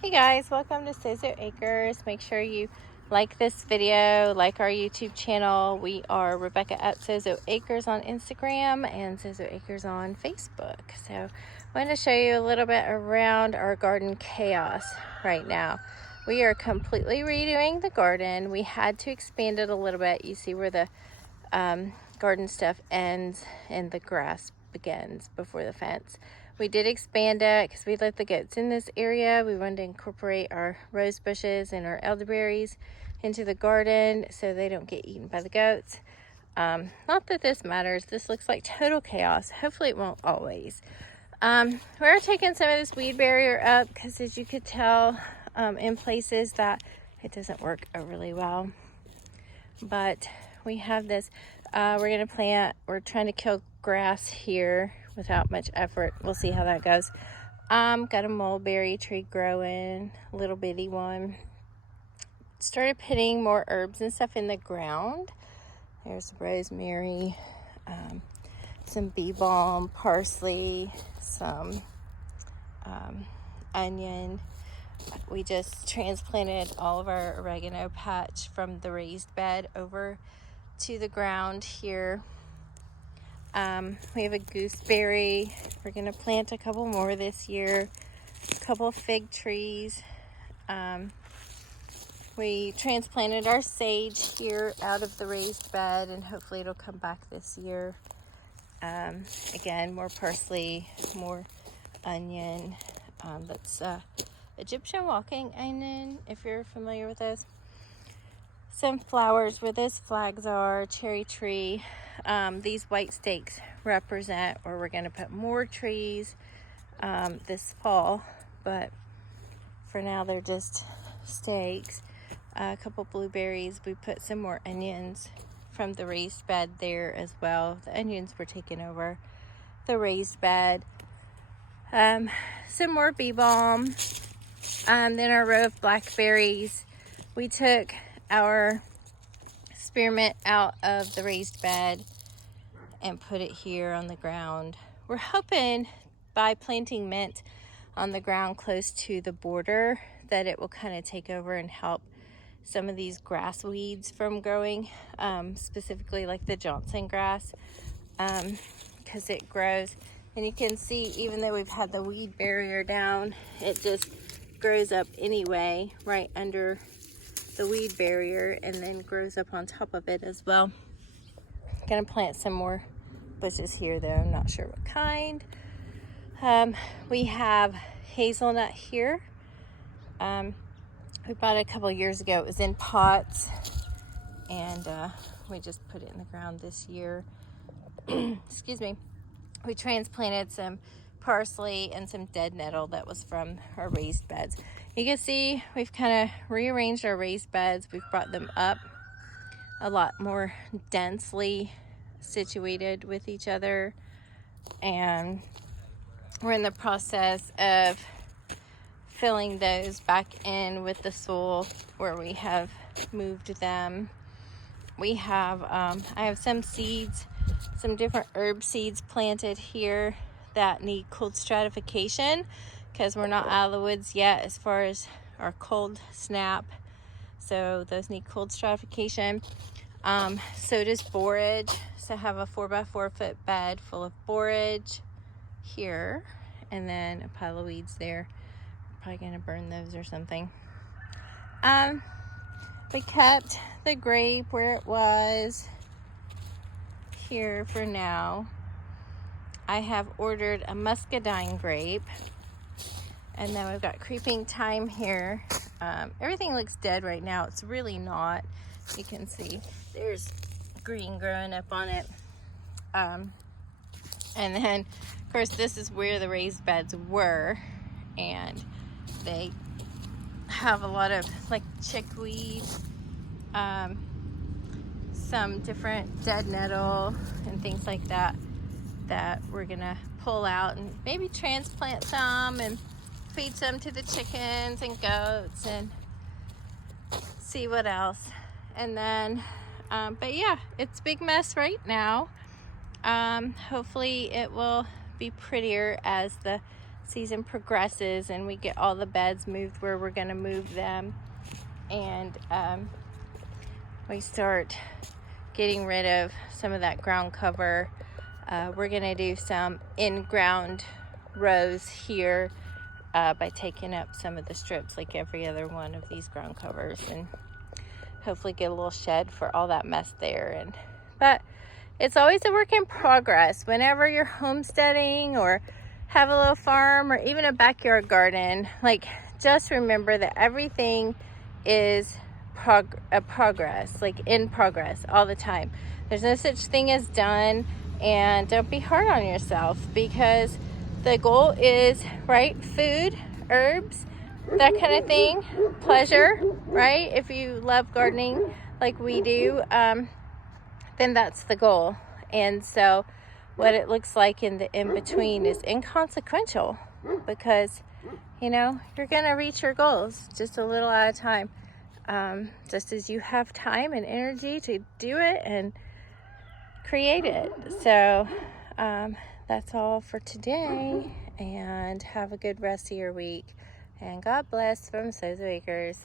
Hey guys, welcome to Sozo Acres. Make sure you like this video, like our YouTube channel. We are Rebecca at Sozo Acres on Instagram and Sozo Acres on Facebook. So I want to show you a little bit around our garden chaos right now. We are completely redoing the garden. We had to expand it a little bit. You see where the garden stuff ends and the grass begins before the fence. We did expand it because we let the goats in this area. We wanted to incorporate our rose bushes and our elderberries into the garden so they don't get eaten by the goats. Not that this matters. This looks like total chaos. Hopefully it won't always. We're taking some of this weed barrier up because, as you could tell, in places that it doesn't work really well. But we have this, we're going to plant, we're trying to kill grass here without much effort. We'll see how that goes. Got a mulberry tree growing, a little bitty one. Started putting more herbs and stuff in the ground. There's rosemary, some bee balm, parsley, some onion. We just transplanted all of our oregano patch from the raised bed over to the ground here. We have a gooseberry. We're going to plant a couple more this year. A couple fig trees. We transplanted our sage here out of the raised bed, and hopefully it'll come back this year. Again, more parsley, more onion. That's Egyptian walking onion, if you're familiar with those. Some flowers where those flags are, cherry tree. These white stakes represent where we're going to put more trees this fall, but for now they're just stakes. A couple blueberries. We put some more onions from the raised bed there as well. The onions were taken over the raised bed. Some more bee balm. Then our row of blackberries. We took our spearmint out of the raised bed and put it here on the ground. We're hoping by planting mint on the ground close to the border that it will kind of take over and help some of these grass weeds from growing, specifically like the Johnson grass, because it grows. And you can see, even though we've had the weed barrier down, it just grows up anyway right under the weed barrier and then grows up on top of it as well. Gonna plant some more bushes here though, I'm not sure what kind. We have hazelnut here. We bought it a couple years ago. It was in pots, and we just put it in the ground this year. Excuse me. We transplanted some parsley and some dead nettle that was from our raised beds. You can see we've kind of rearranged our raised beds. We've brought them up a lot more densely situated with each other, and we're in the process of filling those back in with the soil where we have moved them. We have I have some seeds, some different herb seeds planted here that need cold stratification because we're not out of the woods yet as far as our cold snap, so those need cold stratification. So does borage. So I have a 4x4 foot bed full of borage here, and then a pile of weeds there. Probably gonna burn those or something. We kept the grape where it was here for now. I have ordered a muscadine grape, and then we've got creeping thyme here. Everything looks dead right now. It's really not. You can see there's green growing up on it. And then of course this is where the raised beds were, and they have a lot of like chickweed, some different dead nettle and things like that that we're gonna pull out and maybe transplant some and feed some to the chickens and goats and see what else. And then but yeah, it's a big mess right now. Hopefully it will be prettier as the season progresses and we get all the beds moved where we're going to move them, and we start getting rid of some of that ground cover, we're going to do some in-ground rows here by taking up some of the strips like every other one of these ground covers, and hopefully get a little shed for all that mess there. But it's always a work in progress. Whenever you're homesteading or have a little farm or even a backyard garden, like, just remember that everything is progress, like in progress all the time. There's no such thing as done, and don't be hard on yourself, because the goal is, right, food, herbs, that kind of thing, pleasure, right? If you love gardening like we do, then that's the goal. And so what it looks like in the in-between is inconsequential, because, you know, you're gonna reach your goals just a little at a time, just as you have time and energy to do it and create it. So that's all for today, and have a good rest of your week, and God bless from Sozo Acres.